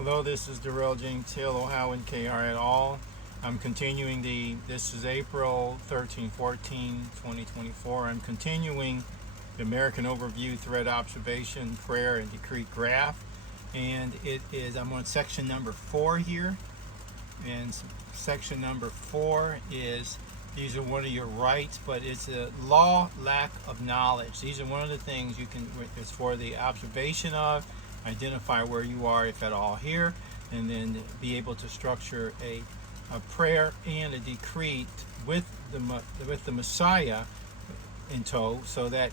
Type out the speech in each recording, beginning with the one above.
Hello, this is Darrell James Hill, Ohio, and KR et al. I'm continuing this is April 13, 14, 2024. I'm continuing the American Overview Thread Observation, Prayer, and Decree Graph. And I'm on section number 4 here. And section number 4 is, these are one of your rights, but it's a law lack of knowledge. These are one of the things it's for the observation of, identify where you are, if at all, here, and then be able to structure a prayer and a decree with the Messiah in tow, so that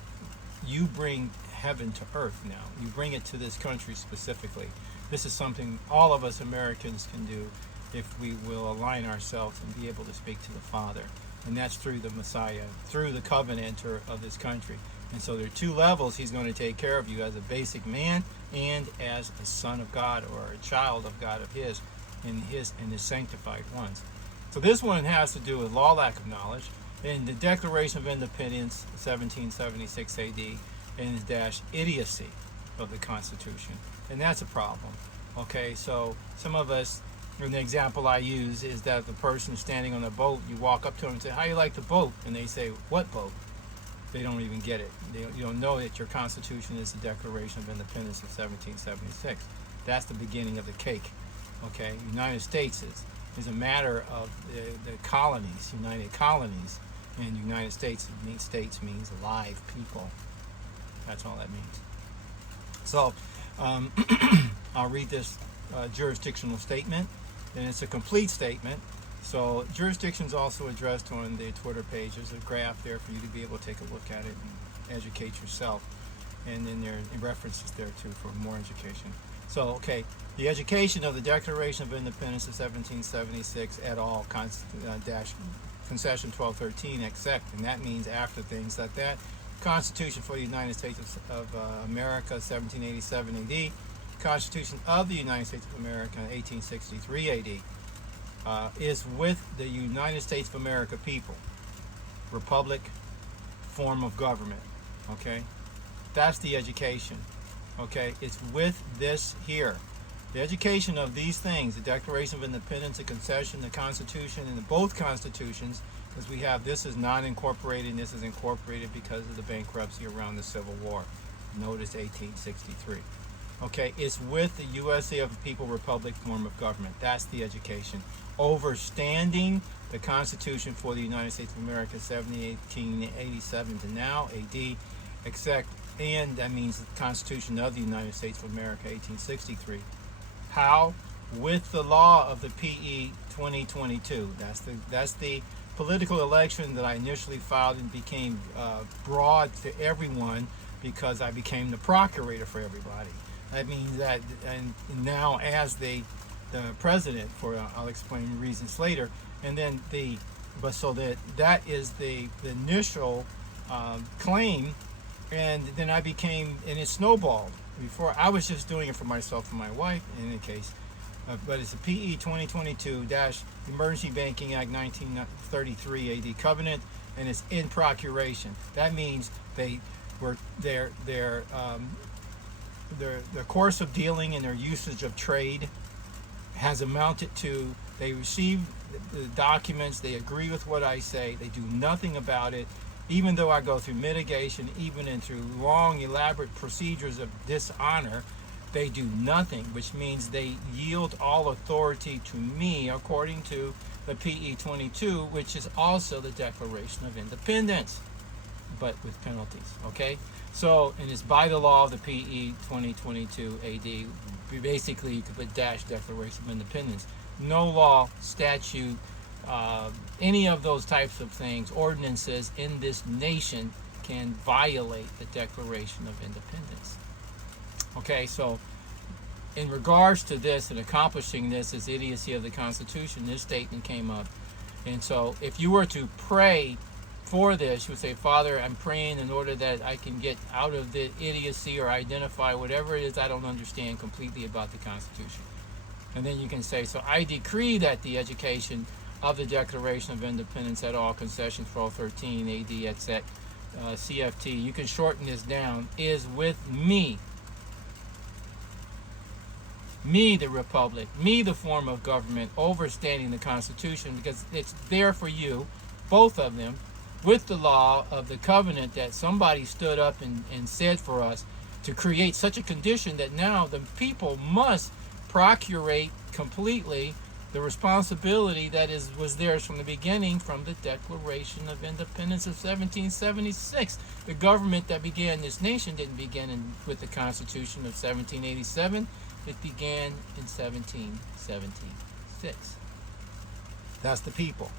you bring heaven to earth now. You bring it to this country specifically. This is something all of us Americans can do if we will align ourselves and be able to speak to the Father. And that's through the Messiah, through the covenanter of this country. And so there are two levels he's going to take care of you: as a basic man and as a son of God, or a child of God of his, in his sanctified ones. So this one has to do with law lack of knowledge. In the Declaration of Independence, 1776 AD, and dash idiocy of the Constitution. And that's a problem. Okay, so some of us, and the example I use is that the person standing on a boat, you walk up to them and say, "How you like the boat?" And they say, "What boat?" They don't even get it. You don't know that your Constitution is the Declaration of Independence of 1776. That's the beginning of the cake. Okay, United States is a matter of the colonies, United Colonies, and United States means alive people. That's all that means. So I'll read this jurisdictional statement, and it's a complete statement. So jurisdiction is also addressed on the Twitter page. There's a graph there for you to be able to take a look at it and educate yourself. And then there are references there too for more education. So, okay, the education of the Declaration of Independence of 1776 et al. Concession-1213 except, and that means after things like that. Constitution for the United States of America, 1787 AD. Constitution of the United States of America, 1863 AD. Is with the United States of America people. Republic, form of government. Okay? That's the education. Okay? It's with this here. The education of these things, the Declaration of Independence, the Concession, the Constitution, and both Constitutions, because we have this is not incorporated and this is incorporated because of the bankruptcy around the Civil War. Notice 1863. Okay, it's with the USA of the People Republic form of government. That's the education. Overstanding the Constitution for the United States of America, 1887 to now, AD, except, and that means the Constitution of the United States of America, 1863. How? With the law of the PE 2022. That's the political election that I initially filed and became broad to everyone because I became the procurator for everybody. That means that, and now as the president for, I'll explain reasons later, and then that is the initial claim, and then I became, and it snowballed. Before I was just doing it for myself and my wife in any case, but it's a PE 2022 Emergency Banking Act 1933 AD Covenant, and it's in procuration. That means their course of dealing and their usage of trade has amounted to, they receive the documents, they agree with what I say, they do nothing about it, even though I go through mitigation, even into long, elaborate procedures of dishonor, they do nothing, which means they yield all authority to me according to the PE 22, which is also the Declaration of Independence, but with penalties, okay? So, and it's by the law of the PE 2022 AD. Basically, you could put dash Declaration of Independence. No law, statute, any of those types of things, ordinances in this nation can violate the Declaration of Independence. Okay, so in regards to this and accomplishing this is idiocy of the Constitution, this statement came up. And so if you were to pray for this, you would say, "Father, I'm praying in order that I can get out of the idiocy or identify whatever it is I don't understand completely about the Constitution." And then you can say, "So I decree that the education of the Declaration of Independence et al. Concession-1213 AD et CFT," you can shorten this down, "is with me me the republic, me the form of government overstanding the Constitution, because it's there for you, both of them, with the law of the covenant that somebody stood up and said for us to create such a condition that now the people must procurate completely the responsibility that was theirs from the beginning, from the Declaration of Independence of 1776. The government that began this nation didn't begin with the Constitution of 1787. It began in 1776. That's the people.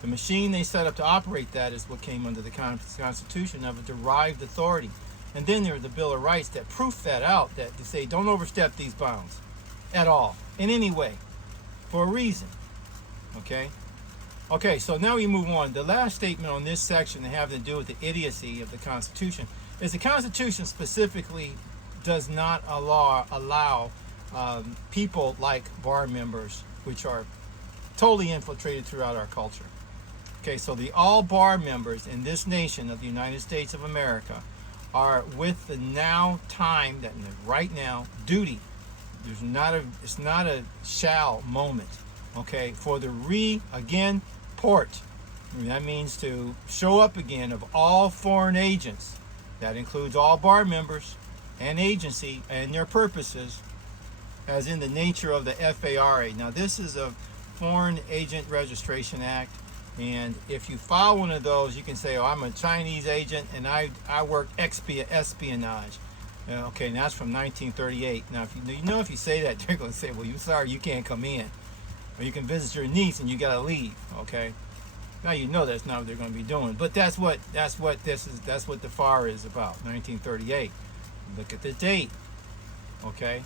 The machine they set up to operate that is what came under the Constitution of a derived authority. And then there's the Bill of Rights that proof that out, that to say don't overstep these bounds at all, in any way, for a reason. Okay? Okay, so now we move on. The last statement on this section that having to do with the idiocy of the Constitution is the Constitution specifically does not allow people like bar members, which are totally infiltrated throughout our culture. Okay, so the all bar members in this nation of the United States of America are with the now time, that right now, duty. It's not a shall moment, okay, for the port. That means to show up again of all foreign agents. That includes all bar members and agency and their purposes, as in the nature of the FARA. Now, this is a Foreign Agent Registration Act, and if you file one of those, you can say, oh, I'm a Chinese agent and I work espionage. Okay, and that's from 1938. Now, if you say that, they're going to say, well, sorry, you can't come in. Or you can visit your niece and you got to leave, okay? Now you know that's not what they're going to be doing. But that's what the FAR is about, 1938. Look at the date, okay?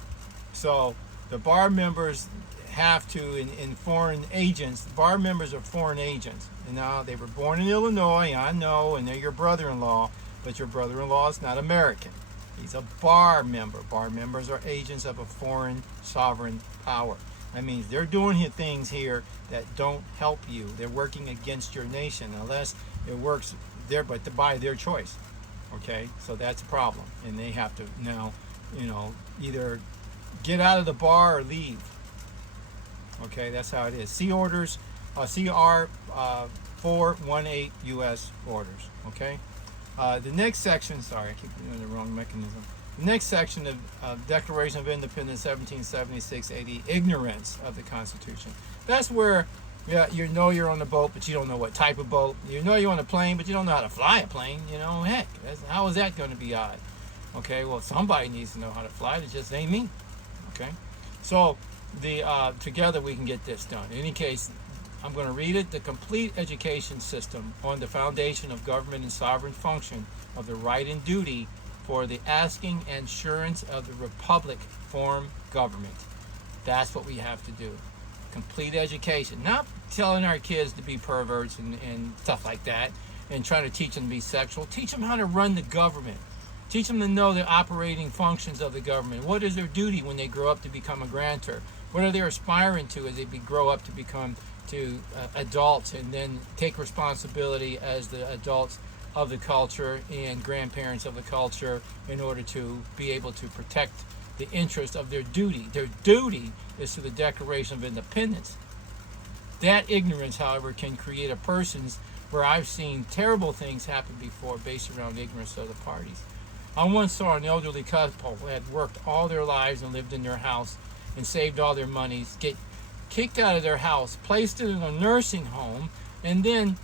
So the bar members have to, in foreign agents, bar members are foreign agents. And now they were born in Illinois, I know, and they're your brother-in-law, but your brother-in-law is not American. He's a bar member. Bar members are agents of a foreign sovereign power. That means they're doing things here that don't help you. They're working against your nation, unless it works there, but by their choice. Okay, so that's a problem, and they have to now, either get out of the bar or leave. Okay, that's how it is. See orders, CR 418 U.S. orders. Okay. The next section, sorry, I keep doing the wrong mechanism. The next section of Declaration of Independence 1776 AD, ignorance of the Constitution. That's where you're on the boat, but you don't know what type of boat. You're on a plane, but you don't know how to fly a plane. Heck, how is that going to be odd? Okay, well, somebody needs to know how to fly it. It just ain't me. Okay, so together we can get this done. In any case, I'm going to read it. The complete education system on the foundation of government and sovereign function of the right and duty for the asking and assurance of the republic form government. That's what we have to do. Complete education. Not telling our kids to be perverts and stuff like that and trying to teach them to be sexual. Teach them how to run the government. Teach them to know the operating functions of the government. What is their duty when they grow up to become a grantor? What are they aspiring to as they grow up to become adults and then take responsibility as the adults of the culture and grandparents of the culture in order to be able to protect the interest of their duty. Their duty is to the Declaration of Independence. That ignorance, however, can create a person's, where I've seen terrible things happen before based around ignorance of the parties. I once saw an elderly couple who had worked all their lives and lived in their house and saved all their monies, get kicked out of their house, placed it in a nursing home, and then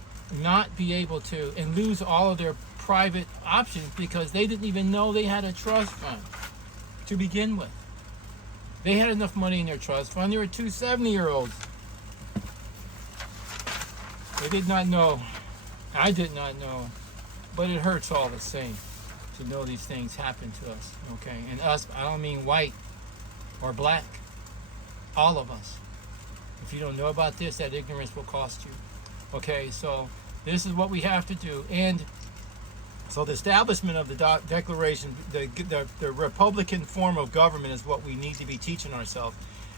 not be able to, and lose all of their private options because they didn't even know they had a trust fund to begin with. They had enough money in their trust fund. There were two 70-year-olds. They did not know. I did not know. But it hurts all the same to know these things happen to us. Okay? And us, I don't mean white or black. All of us. If you don't know about this, that ignorance will cost you. Okay, so this is what we have to do. And so the establishment of the Declaration, the Republican form of government is what we need to be teaching ourselves.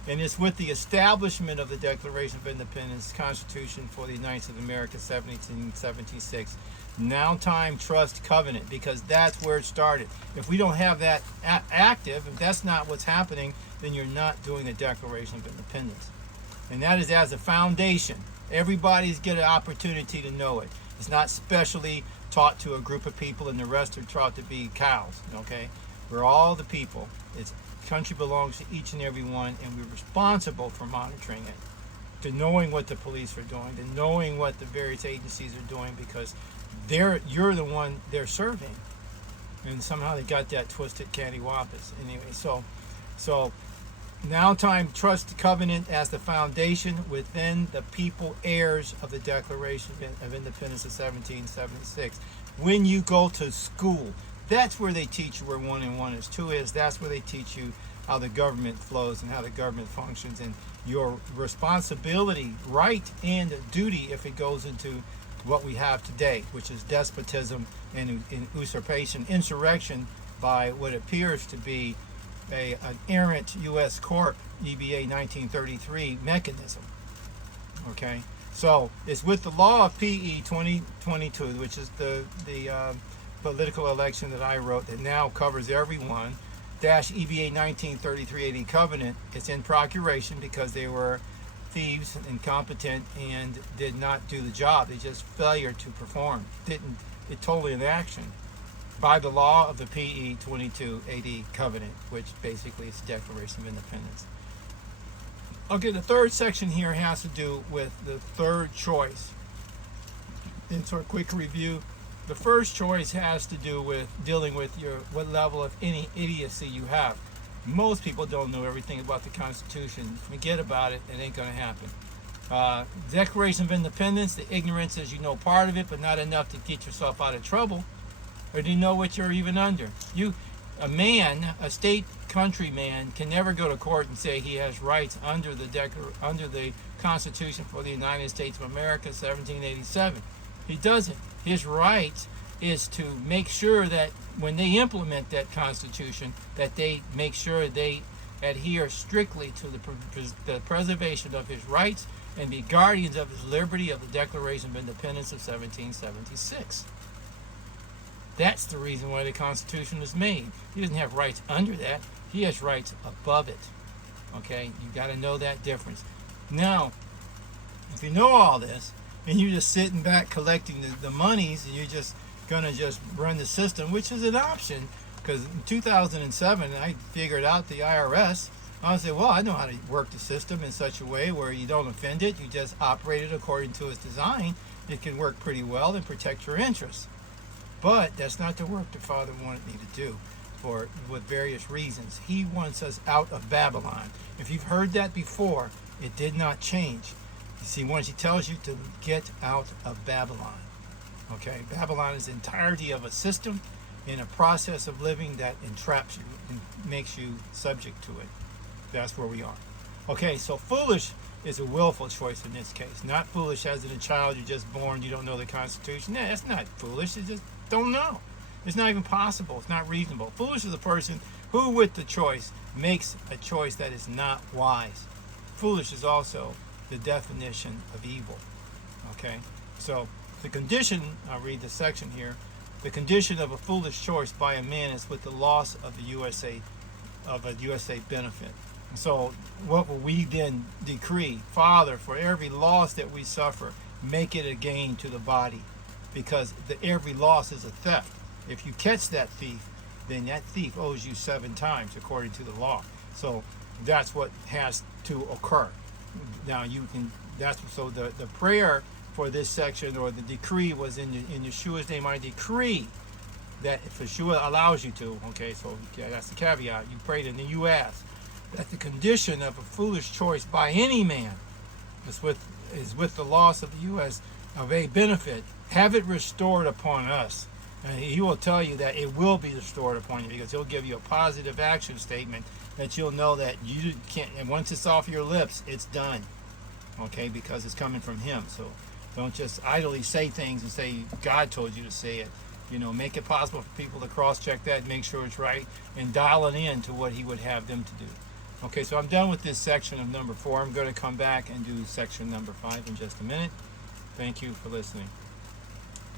And it's with the establishment of the Declaration of Independence, Constitution for the United States of America, 1776, Now Time Trust Covenant, because that's where it started. If we don't have that active, if that's not what's happening, then you're not doing the Declaration of Independence. And that is as a foundation. Everybody's get an opportunity to know it. It's not specially taught to a group of people and the rest are taught to be cows, okay? We're all the people. This country belongs to each and every one, and we're responsible for monitoring it, to knowing what the police are doing, to knowing what the various agencies are doing, because you're the one they're serving. And somehow they got that twisted cattywampus. Anyway, so Now Time Trust Covenant as the foundation within the people heirs of the Declaration of Independence of 1776. When you go to school, that's where they teach you where 1 and 1 is 2 is. That's where they teach you how the government flows and how the government functions, and your responsibility, right, and duty if it goes into what we have today, which is despotism and usurpation, insurrection by what appears to be an errant U.S. Corp, EBA 1933 mechanism. Okay, so it's with the law of PE 2022, which is the political election that I wrote that now covers everyone, dash EBA 1933 AD Covenant. It's in procuration because they were thieves, incompetent, and did not do the job. They just failure to perform. It totally in action by the law of the PE 22 AD Covenant, which basically is the Declaration of Independence. Okay, the third section here has to do with the third choice. And so a quick review. The first choice has to do with dealing with what level of any idiocy you have. Most people don't know everything about the Constitution. Forget about it. It ain't going to happen. Declaration of Independence, the ignorance is you know part of it, but not enough to get yourself out of trouble. Or do you know what you're even under? A state country man, can never go to court and say he has rights under the Constitution for the United States of America, 1787. He doesn't. His right is to make sure that when they implement that Constitution, that they make sure they adhere strictly to the preservation of his rights and be guardians of his liberty of the Declaration of Independence of 1776. That's the reason why the Constitution was made. He doesn't have rights under that. He has rights above it. Okay? You got to know that difference. Now, if you know all this, and you're just sitting back collecting the monies, and you're just going to just run the system, which is an option, because in 2007, I figured out the IRS. I said, well, I know how to work the system in such a way where you don't offend it. You just operate it according to its design. It can work pretty well and protect your interests. But that's not the work the Father wanted me to do with various reasons. He wants us out of Babylon. If you've heard that before, it did not change. You see, once he tells you to get out of Babylon. Okay, Babylon is the entirety of a system in a process of living that entraps you and makes you subject to it. That's where we are. Okay, so foolish is a willful choice in this case. Not foolish as in a child you're just born, you don't know the Constitution. No, that's not foolish. You just don't know. It's not even possible. It's not reasonable. Foolish is a person who, with the choice, makes a choice that is not wise. Foolish is also the definition of evil. Okay, so the condition, I'll read the section here. The condition of a foolish choice by a man is with the loss of the USA benefit. So what will we then decree? Father, for every loss that we suffer, make it a gain to the body, because every loss is a theft. If you catch that thief, then that thief owes you 7 times according to the law. So that's what has to occur. Now the prayer for this section, or the decree, was in Yeshua's name. I decree that if Yeshua allows you to, okay, so yeah, that's the caveat. You prayed and then you asked that the condition of a foolish choice by any man is with the loss of the U.S. of a benefit, have it restored upon us. And he will tell you that it will be restored upon you, because he'll give you a positive action statement that you'll know that you can't, and once it's off your lips, it's done. Okay, because it's coming from him. So don't just idly say things and say God told you to say it. You know, make it possible for people to cross-check that and make sure it's right, and dial it in to what he would have them to do. Okay, so I'm done with this section of number 4. I'm going to come back and do section number 5 in just a minute. Thank you for listening.